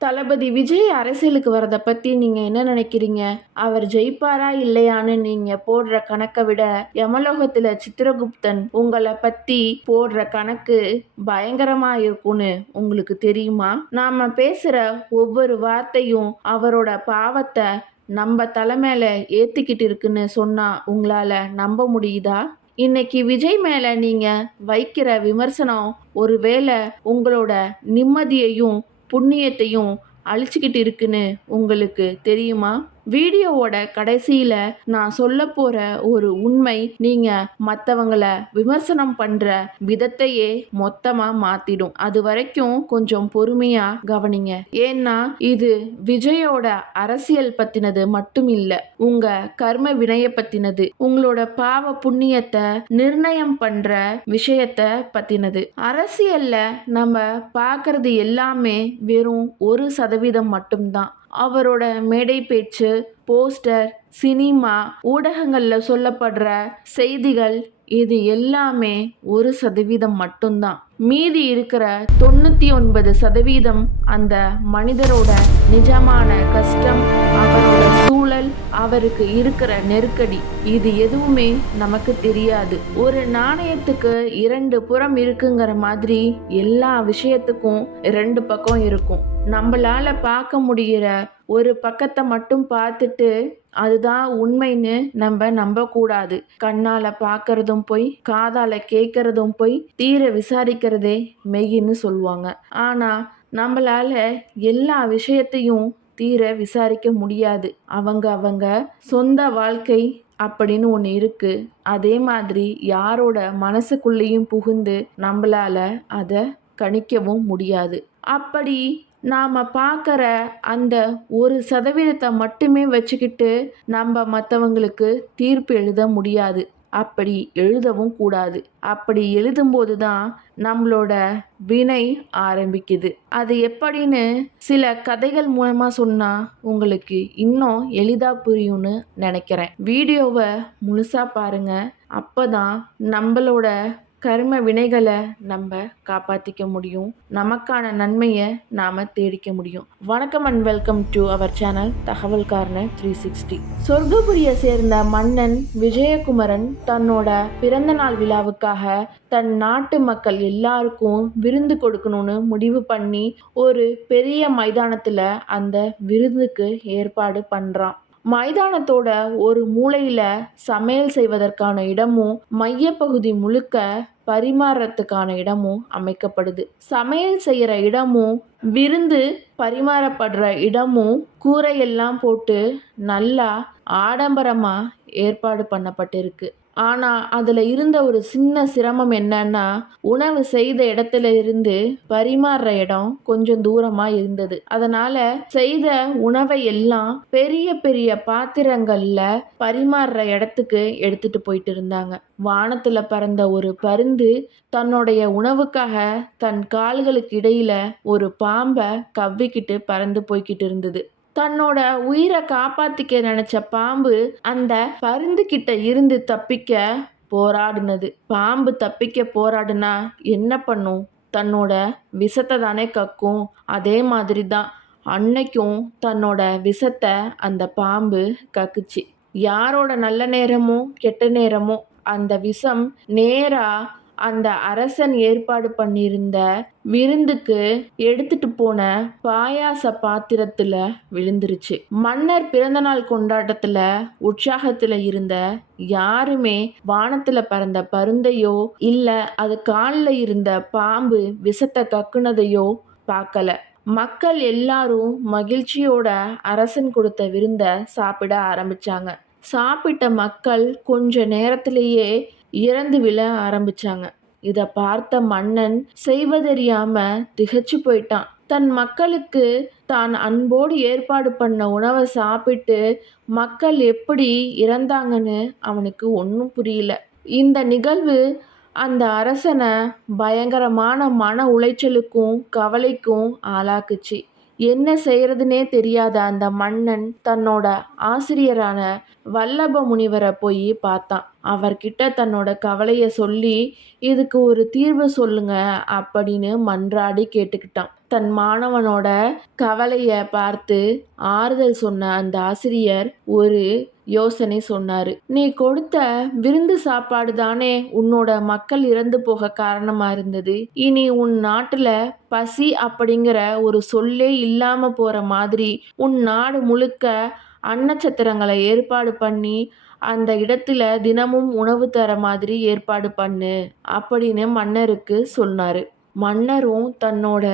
தளபதி விஜய் அரசியலுக்கு வரத பத்தி நீங்க என்ன நினைக்கிறீங்க? அவர் ஜெயிப்பாரா இல்லையான்னு நீங்க போடுற கணக்க விட, யமலோகத்துல சித்திரகுப்தன் உங்கள பத்தி போடுற கணக்கு பயங்கரமா இருக்கும்னு உங்களுக்கு தெரியுமா? நாம பேசுற ஒவ்வொரு வார்த்தையும் அவரோட பாவத்த நம்ம தலை மேல ஏத்திக்கிட்டு இருக்குன்னு சொன்னா உங்களால நம்ப முடியுதா? இன்னைக்கு விஜய் மேல நீங்க வைக்கிற விமர்சனம் ஒருவேளை உங்களோட நிம்மதியையும் புண்ணியத்தையும் அழிச்சுக்கிட்டு இருக்குன்னு உங்களுக்கு தெரியுமா? வீடியோவோட கடைசியில நான் சொல்ல போற ஒரு உண்மை நீங்க மத்தவங்கள விமர்சனம் பண்ற விதத்தையே மொத்தமா மாத்திடும். அது வரைக்கும் கொஞ்சம் பொறுமையா கவனிங்க. ஏன்னா இது விஜயோட அரசியல் பத்தினது மட்டும் இல்ல, உங்க கர்ம வினைய பத்தினது, உங்களோட பாவ புண்ணியத்தை நிர்ணயம் பண்ற விஷயத்த பத்தினது. அரசியல்ல நம்ம பார்க்கறது எல்லாமே வெறும் 1% மட்டும்தான். அவரோட மேடை பேச்சு, போஸ்டர், சினிமா, ஊடகங்கள்ல சொல்லப்படுற செய்திகள், இது எல்லாமே 1% மட்டும்தான். மீதி இருக்கிற 99% அந்த மனிதரோட நிஜமான கஷ்டம், அவரோட சூழல், அவருக்கு இருக்கிற நெருக்கடி, இது எதுவுமே நமக்கு தெரியாது. ஒரு நாணயத்துக்கு 2 புறம் இருக்குங்கிற மாதிரி எல்லா விஷயத்துக்கும் 2 பக்கம் இருக்கும். நம்மளால பார்க்க முடிகிற ஒரு பக்கத்தை மட்டும் பார்த்துட்டு அதுதான் உண்மைன்னு நம்ம நம்பக்கூடாது. கண்ணால பார்க்கறதும் பொய், காதால கேட்கறதும் பொய், தீர விசாரிக்கிறதே மெய்ன்னு சொல்லுவாங்க. ஆனா நம்மளால எல்லா விஷயத்தையும் தீர விசாரிக்க முடியாது. அவங்க சொந்த வாழ்க்கை அப்படின்னு ஒன்று இருக்கு. அதே மாதிரி யாரோட மனசுக்குள்ளேயும் புகுந்து நம்மளால அதை கணிக்கவும் முடியாது. அப்படி நாம பார்க்குற அந்த 1% மட்டுமே வச்சுக்கிட்டு நம்ம மற்றவங்களுக்கு தீர்ப்பு எழுத முடியாது. அப்படி எழுதவும் கூடாது. அப்படி எழுதும்போது தான் நம்மளோட வினை ஆரம்பிக்குது. அது எப்படின்னு சில கதைகள் மூலமா சொன்னா உங்களுக்கு இன்னும் எளிதா புரியும்னு நினைக்கிறேன். வீடியோவை முழுசா பாருங்க. அப்பதான் நம்மளோட கர்ம வினைகளை நம்ம காப்பாற்றிக்க முடியும். நமக்கான நன்மையை நாம தேடிக்க முடியும். வணக்கம் and welcome to our channel தகவல் கார்னர் 360. சொர்க்கபுரியை சேர்ந்த மன்னன் விஜயகுமரன் தன்னோட பிறந்த நாள் விழாவுக்காக தன் நாட்டு மக்கள் எல்லாருக்கும் விருந்து கொடுக்கணும்னு முடிவு பண்ணி ஒரு பெரிய மைதானத்துல அந்த விருந்துக்கு ஏற்பாடு பண்றான். மைதானத்தோட ஒரு மூலையில சமையல் செய்வதற்கான இடமும் மையப்பகுதி முழுக்க பரிமாறத்துக்கான இடமும் அமைக்கப்படுது. சமையல் செய்யற இடமும் விருந்து பரிமாறப்படுற இடமும் கூரையெல்லாம் போட்டு நல்லா ஆடம்பரமா ஏற்பாடு பண்ணப்பட்டிருக்கு. ஆனா அதுல இருந்த ஒரு சின்ன சிரமம் என்னன்னா, உணவு செய்த இடத்துல இருந்து பரிமாறுற இடம் கொஞ்சம் தூரமா இருந்தது. அதனால செய்த உணவை எல்லாம் பெரிய பெரிய பாத்திரங்கள்ல பரிமாறுற இடத்துக்கு எடுத்துட்டு போயிட்டு இருந்தாங்க. வானத்துல பறந்த ஒரு பருந்து தன்னுடைய உணவுக்காக தன் கால்களுக்கு இடையில ஒரு பாம்பை கவ்விக்கிட்டு பறந்து போய்கிட்டு இருந்தது. தன்னோட உயிரை காப்பாத்திக்க நினைச்ச பாம்பு அந்த பருந்து கிட்ட இருந்து தப்பிக்க போராடினது. பாம்பு தப்பிக்க போராடுனா என்ன பண்ணும்? தன்னோட விஷத்தை தானே கக்கும். அதே மாதிரி தான் அன்னைக்கும் தன்னோட விஷத்தை அந்த பாம்பு கக்குச்சு. யாரோட நல்ல நேரமோ கெட்ட நேரமோ அந்த விஷம் நேரா அந்த அரசன் ஏற்பாடு பண்ணியிருந்த விருந்துக்கு எடுத்துட்டு போன பாயாச பாத்திரத்துல விழுந்துருச்சு. மன்னர் பிறந்தநாள் கொண்டாட்டத்துல உற்சாகத்துல இருந்த யாருமே வானத்துல பறந்த பருந்தையோ இல்ல அது காலில் இருந்த பாம்பு விஷத்தை கக்குனதையோ பார்க்கல. மக்கள் எல்லாரும் மகிழ்ச்சியோட அரசன் கொடுத்த விருந்த சாப்பிட ஆரம்பிச்சாங்க. சாப்பிட்ட மக்கள் கொஞ்ச நேரத்திலேயே இறந்து விழ ஆரம்பிச்சாங்க. இத பார்த்த மன்னன் செய்வதறியாம திகைச்சு போயிட்டான். தன் மக்களுக்கு தான் அன்போடு ஏற்பாடு பண்ண உணவை சாப்பிட்டு மக்கள் எப்படி இறந்தாங்கன்னு அவனுக்கு ஒன்றும் புரியல. இந்த நிகழ்வு அந்த அரசனை பயங்கரமான மன உளைச்சலுக்கும் கவலைக்கும் ஆளாக்குச்சு. என்ன செய்யறதுனே தெரியாத அந்த மன்னன் தன்னோட ஆசிரியரான வல்லப முனிவரை போய் பார்த்தான். அவர்கிட்ட தன்னோட கவலையை சொல்லி இதுக்கு ஒரு தீர்வு சொல்லுங்க அப்படின்னு மன்றாடி கேட்டுக்கிட்டான். தன் மாணவனோட கவலைய பார்த்து ஆறுதல் சொன்ன அந்த ஆசிரியர் ஒரு யோசனை சொன்னாரு. நீ கொடுத்த விருந்து சாப்பாடு தானே உன்னோட மக்கள் இறந்து போக காரணமா இருந்தது. இனி உன் நாட்டுல பசி அப்படிங்கிற ஒரு சொல்லே இல்லாம போற மாதிரி உன் நாடு முழுக்க அன்னச்சத்திரங்களை ஏற்பாடு பண்ணி அந்த இடத்துல தினமும் உணவு தர மாதிரி ஏற்பாடு பண்ணு அப்படின்னு மன்னருக்கு சொன்னாரு. மன்னரும் தன்னோட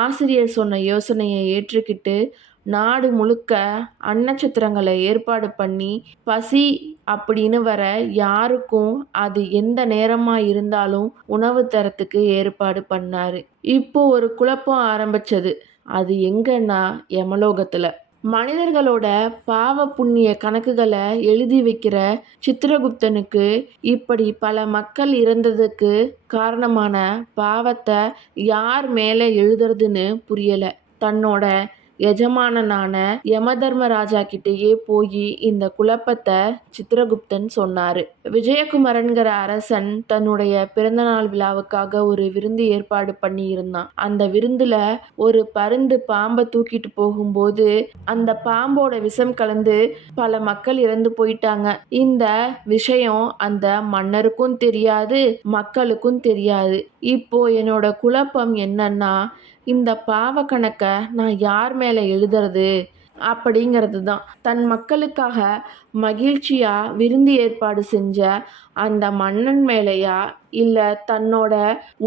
ஆசிரியர் சொன்ன யோசனையை ஏற்றுக்கிட்டு நாடு முழுக்க அன்னச்சத்திரங்களை ஏற்பாடு பண்ணி பசி அப்படின்னு வர யாருக்கும் அது எந்த நேரமா இருந்தாலும் உணவு தரத்துக்கு ஏற்பாடு பண்ணாரு. இப்போ ஒரு குழப்பம் ஆரம்பிச்சது. அது எங்கன்னா யமலோகத்துல. மனிதர்களோட பாவ புண்ணிய கணக்குகளை எழுதி வைக்கிற சித்திரகுப்தனுக்கு இப்படி பல மக்கள் இறந்ததுக்கு காரணமான பாவத்தை யார் மேலே எழுதுறதுன்னு புரியல. தன்னோட எஜமானனான யமதர்மராஜா கிட்டேயே போய் இந்த குழப்பத்தை சித்திரகுப்தன் சொன்னாரு. விஜயகுமரன்கிற அரசன் தன்னுடைய பிறந்தநாள் விழாவுக்காக ஒரு விருந்து ஏற்பாடு பண்ணி இருந்தான். அந்த விருந்துல ஒரு பருந்து பாம்பை தூக்கிட்டு போகும்போது அந்த பாம்போட விஷம் கலந்து பல மக்கள் இறந்து போயிட்டாங்க. இந்த விஷயம் அந்த மன்னருக்கும் தெரியாது, மக்களுக்கும் தெரியாது. இப்போ என்னோட குழப்பம் என்னன்னா, இந்த பாவ கணக்கை நான் யார் மேலே எழுதுறது அப்படிங்கிறது தான். தன் மக்களுக்காக மகிழ்ச்சியா விருந்து ஏற்பாடு செஞ்ச அந்த மன்னன் மேலேயா, இல்லை தன்னோட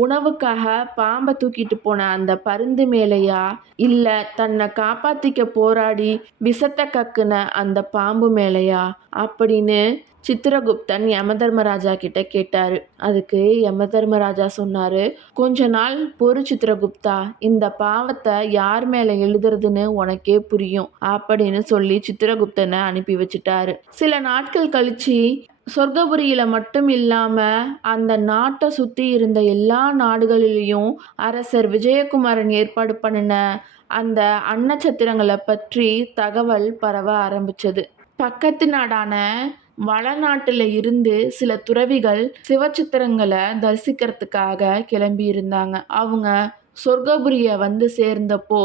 உணவுக்காக பாம்பை தூக்கிட்டு போன அந்த பருந்து மேலேயா, இல்லை தன்னை காப்பாத்திக்க போராடி விஷத்தை கக்குன அந்த பாம்பு மேலேயா அப்படின்னு சித்திரகுப்தன் யமதர்மராஜா கிட்ட கேட்டாரு. அதுக்கு யமதர்மராஜா சொன்னாரு, கொஞ்ச நாள் பொறு சித்திரகுப்தா, இந்த பாவத்தை யார் மேல எழுதுறதுன்னு உனக்கே புரியும் அப்படின்னு சொல்லி சித்திரகுப்தனை அனுப்பி வச்சுட்டாரு. சில நாட்கள் கழிச்சு சொர்க்கபுரியில மட்டும் இல்லாம அந்த நாட்டை சுத்தி இருந்த எல்லா நாடுகளிலையும் அரசர் விஜயகுமாரன் ஏற்பாடு பண்ணின அந்த அன்னச்சத்திரங்களை பற்றி தகவல் பரவ ஆரம்பிச்சது. பக்கத்து நாடான வளநாட்டுல இருந்து சில துறவிகள் சிவச்சித்திரங்களை தரிசிக்கிறதுக்காக கிளம்பி இருந்தாங்க. அவங்க சொர்க்கபுரிய வந்து சேர்ந்தப்போ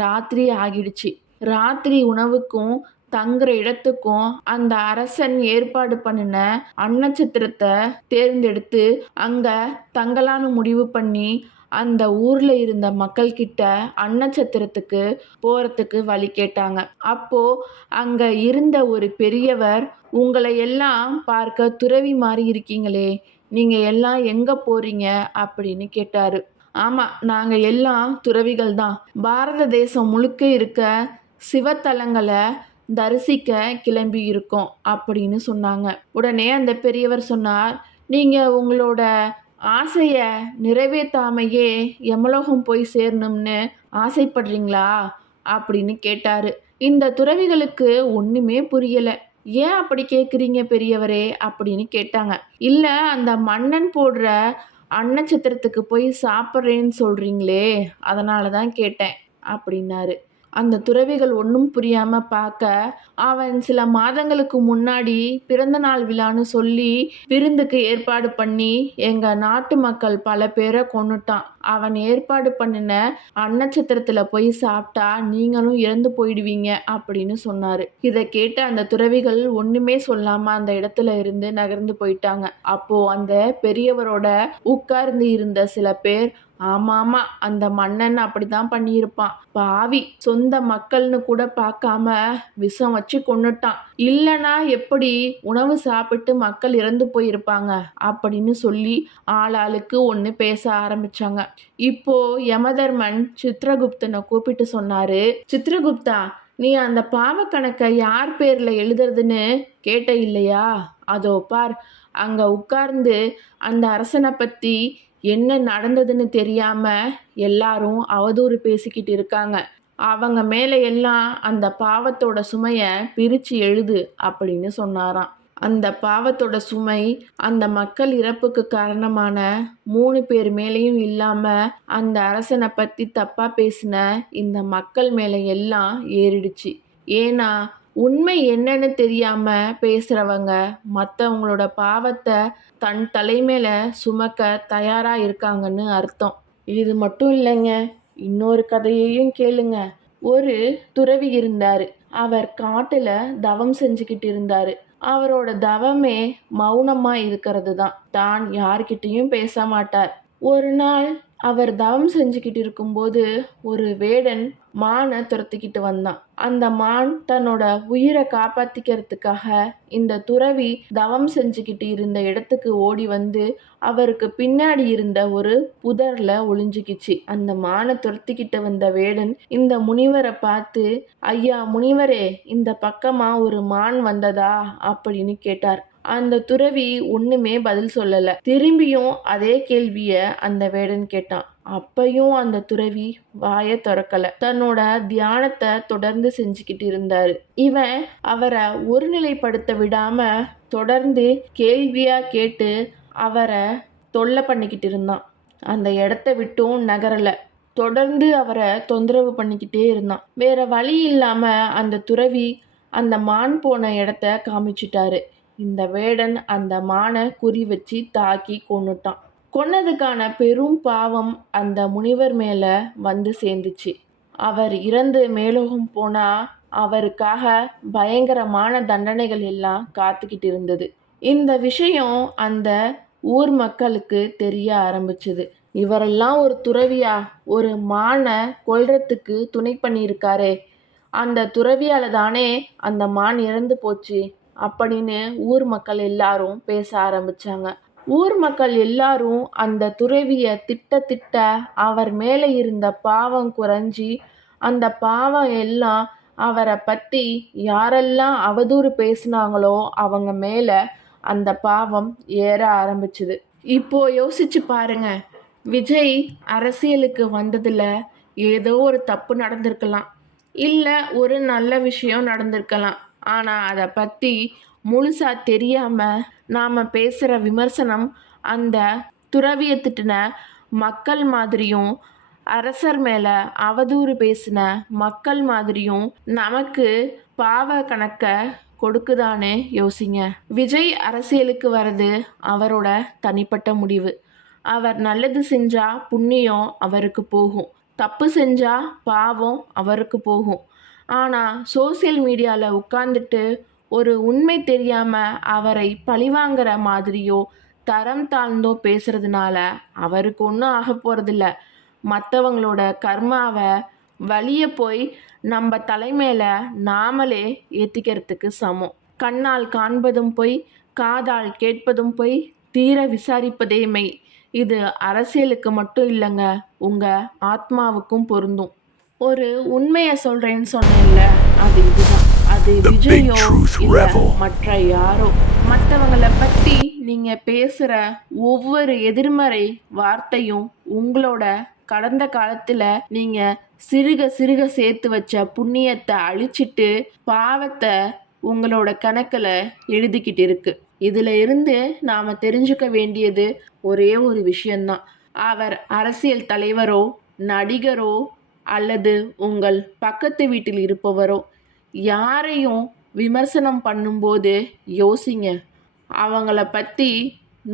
ராத்திரி ஆகிடுச்சு. ராத்திரி உணவுக்கும் தங்குற இடத்துக்கும் அந்த அரசன் ஏற்பாடு பண்ணின அன்னச்சத்திரத்தை தேர்ந்தெடுத்து அங்க தங்கலான்னு முடிவு பண்ணி அந்த ஊர்ல இருந்த மக்கள் கிட்ட அன்னச்சத்திரத்துக்கு போறதுக்கு வழி கேட்டாங்க. அப்போ அங்க இருந்த ஒரு பெரியவர், உங்களை எல்லாம் பார்க்க துறவி மாதிரி இருக்கீங்களே, நீங்க எல்லாம் எங்க போறீங்க அப்படின்னு கேட்டாரு. ஆமா, நாங்க எல்லாம் துறவிகள் தான். பாரத தேசம் முழுக்க இருக்க சிவத்தலங்களை தரிசிக்க கிளம்பி இருக்கோம் அப்படின்னு சொன்னாங்க. உடனே அந்த பெரியவர் சொன்னார், நீங்க உங்களோட ஆசைய நிறைவேற்றாமையே யமலோகம் போய் சேரணும்னு ஆசைப்படுறீங்களா அப்படின்னு கேட்டாரு. இந்த துறவிகளுக்கு ஒண்ணுமே புரியல. ஏன் அப்படி கேட்குறீங்க பெரியவரே அப்படின்னு கேட்டாங்க. இல்ல, அந்த மன்னன் போடுற அன்னச்சத்திரத்துக்கு போய் சாப்பிட்றேன்னு சொல்றீங்களே, அதனால தான் கேட்டேன் அப்படின்னாரு. அந்த துறவிகள் ஒன்றும் புரியாம பார்க்க, அவன் சில மாதங்களுக்கு முன்னாடி பிறந்த நாள் விழான்னு சொல்லி விருந்துக்கு ஏற்பாடு பண்ணி எங்க நாட்டு மக்கள் பல பேரை கொன்னுட்டான். அவன் ஏற்பாடு பண்ணின அன்னச்சத்திரத்துல போய் சாப்பிட்டா நீங்களும் இறந்து போயிடுவீங்க அப்படின்னு சொன்னாரு. இதை கேட்ட அந்த துறவிகள் ஒண்ணுமே சொல்லாம அந்த இடத்துல இருந்து நகர்ந்து போயிட்டாங்க. அப்போ அந்த பெரியவரோட உட்கார்ந்து இருந்த சில பேர், ஆமாமா, அந்த மன்னன் அப்படிதான் பண்ணியிருப்பான், பாவி, சொந்த மக்கள்னு கூட பார்க்காம விஷம் வச்சு கொன்னுட்டான், இல்லைனா எப்படி உணவு சாப்பிட்டு மக்கள் இறந்து போயிருப்பாங்க அப்படின்னு சொல்லி ஆளாளுக்கு ஒன்று பேச ஆரம்பிச்சாங்க. இப்போ யமதர்மன் சித்திரகுப்தனை கூப்பிட்டு சொன்னாரு, சித்திரகுப்தா, நீ அந்த பாவ கணக்கை யார் பேர்ல எழுதுறதுன்னு கேட்ட இல்லையா? அதோ பார், அங்க உட்கார்ந்து அந்த அரசனை பத்தி என்ன நடந்ததுன்னு தெரியாம எல்லாரும் அவதூறு பேசிக்கிட்டு இருக்காங்க. அவங்க மேல எல்லாம் அந்த பாவத்தோட சுமைய பிரிச்சு எழுது அப்படின்னு சொன்னாராம். அந்த பாவத்தோட சுமை அந்த மக்கள் இறப்புக்கு காரணமான 3 பேர் மேலேயும் இல்லாம அந்த அரசனை பத்தி தப்பா பேசின இந்த மக்கள் மேல எல்லாம் ஏறிடுச்சு. ஏன்னா உண்மை என்னன்னு தெரியாம பேசுறவங்க மற்றவங்களோட பாவத்தை தன் தலைமையில சுமக்க தயாரா இருக்காங்கன்னு அர்த்தம். இது மட்டும் இல்லைங்க, இன்னொரு கதையையும் கேளுங்க. ஒரு துறவி இருந்தாரு. அவர் காட்டுல தவம் செஞ்சுக்கிட்டு இருந்தாரு. அவரோட தவமே மௌனமா இருக்கிறது தான். தான் யார்கிட்டயும் பேச மாட்டார். ஒரு நாள் அவர் தவம் செஞ்சுக்கிட்டு இருக்கும்போது ஒரு வேடன் மானை துரத்திக்கிட்டு வந்தான். அந்த மான் தன்னோட உயிரை காப்பாத்திக்கிறதுக்காக இந்த துறவி தவம் செஞ்சுக்கிட்டு இருந்த இடத்துக்கு ஓடி வந்து அவருக்கு பின்னாடி இருந்த ஒரு புதர்ல ஒளிஞ்சுக்கிச்சு. அந்த மானை துரத்திக்கிட்டு வந்த வேடன் இந்த முனிவரை பார்த்து, ஐயா முனிவரே, இந்த பக்கமா ஒரு மான் வந்ததா அப்படின்னு கேட்டார். அந்த துறவி ஒண்ணுமே பதில் சொல்லல. திரும்பியும் அதே கேள்விய அந்த வேடன் கேட்டான். அப்பையும் அந்த துறவி வாயை திறக்கல. தன்னோட தியானத்தை தொடர்ந்து செஞ்சுக்கிட்டு இருந்தாரு. இவன் அவரை ஒருநிலைப்படுத்த விடாம தொடர்ந்து கேள்வியா கேட்டு அவரை தொல்லை பண்ணிக்கிட்டு இருந்தான். அந்த இடத்த விட்டும் நகரல. தொடர்ந்து அவரை தொந்தரவு பண்ணிக்கிட்டே இருந்தான். வேற வழி இல்லாம அந்த துறவி அந்த மான் போன இடத்த காமிச்சிட்டாரு. இந்த வேடன் அந்த மானை குறி வச்சு தாக்கி கொன்னுட்டான். கொன்னதுக்கான பெரும் பாவம் அந்த முனிவர் மேல வந்து சேர்ந்துச்சு. அவர் இறந்து மேலோகம் போனா அவருக்காக பயங்கரமான தண்டனைகள் எல்லாம் காத்துக்கிட்டு இருந்தது. இந்த விஷயம் அந்த ஊர் மக்களுக்கு தெரிய ஆரம்பிச்சுது. இவரெல்லாம் ஒரு துறவியா ஒரு மானை கொல்றதுக்கு துணை பண்ணியிருக்காரே, அந்த துறவியால தானே அந்த மான் இறந்து போச்சு அப்படின்னு ஊர் மக்கள் எல்லாரும் பேச ஆரம்பிச்சாங்க. ஊர் மக்கள் எல்லாரும் அந்த துறவிய திட்ட அவர் மேல இருந்த பாவம் குறைஞ்சி அந்த பாவம் எல்லாம் அவரை பத்தி யாரெல்லாம் அவதூறு பேசினாங்களோ அவங்க மேல அந்த பாவம் ஏற ஆரம்பிச்சுது. இப்போ யோசிச்சு பாருங்க, விஜய் அரசியலுக்கு வந்ததுல ஏதோ ஒரு தப்பு நடந்திருக்கலாம், இல்லை ஒரு நல்ல விஷயம் நடந்திருக்கலாம். ஆனால் அதை பற்றி முழுசாக தெரியாமல் நாம் பேசுகிற விமர்சனம் அந்த துறவியை திட்டின மக்கள் மாதிரியும் அரசர் மேலே அவதூறு பேசின மக்கள் மாதிரியும் நமக்கு பாவ கணக்கை கொடுக்குதானே யோசிங்க. விஜய் அரசியலுக்கு வர்றது அவரோட தனிப்பட்ட முடிவு. அவர் நல்லது செஞ்சா புண்ணியம் அவருக்கு போகும், தப்பு செஞ்சா பாவம் அவருக்கு போகும். ஆனால் சோசியல் மீடியாவில் உட்காந்துட்டு ஒரு உண்மை தெரியாமல் அவரை பழிவாங்கிற மாதிரியோ தரம் தாழ்ந்தோ பேசுறதுனால அவருக்கு ஒன்றும் ஆக போகிறதில்ல. மற்றவங்களோட கர்மாவை வழியை போய் நம்ம தலைமையில நாமளே ஏற்றிக்கிறதுக்கு சமம். கண்ணால் காண்பதும் பொய், காதால் கேட்பதும் பொய், தீர விசாரிப்பதே மெய். இது அரசியலுக்கு மட்டும் இல்லைங்க, உங்கள் ஆத்மாவுக்கும் பொருந்தும். ஒரு உண்மையை சொல்கிறேன்னு சொன்னேன்ல, அது இதுதான். அது விஜயோ இல்லை மற்ற யாரோ. மற்றவங்களை பற்றி நீங்கள் பேசுகிற ஒவ்வொரு எதிர்மறை வார்த்தையும் உங்களோட கடந்த காலத்தில் நீங்கள் சிறுக சேர்த்து வச்ச புண்ணியத்தை அழிச்சிட்டு பாவத்தை உங்களோட கணக்கில் எழுதிக்கிட்டு இருக்கு. இதில் இருந்து நாம் தெரிஞ்சுக்க வேண்டியது ஒரே ஒரு விஷயந்தான். அவர் அரசியல் தலைவரோ நடிகரோ அல்லது உங்கள் பக்கத்து வீட்டில் இருப்பவரோ யாரையும் விமர்சனம் பண்ணும்போது யோசிங்க. அவங்கள பற்றி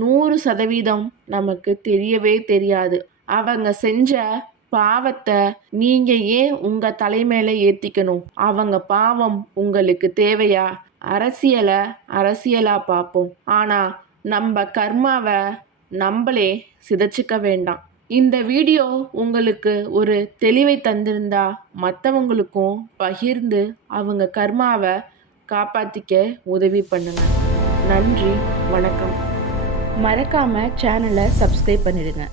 100% நமக்கு தெரியவே தெரியாது. அவங்க செஞ்ச பாவத்தை நீங்கள் ஏன் உங்கள் தலைமையில ஏற்றிக்கணும்? அவங்க பாவம் உங்களுக்கு தேவையா? அரசியலை அரசியலாக பார்ப்போம், ஆனால் நம்ம கர்மாவை நம்மளே சிதைச்சிக்க வேண்டாம். இந்த வீடியோ உங்களுக்கு ஒரு தெளிவை தந்திருந்தா மற்றவங்களுக்கும் பகிர்ந்து அவங்க கர்மாவை காப்பாற்றிக்க உதவி பண்ணுங்க. நன்றி, வணக்கம். மறக்காமல் சேனலை சப்ஸ்கிரைப் பண்ணிடுங்க.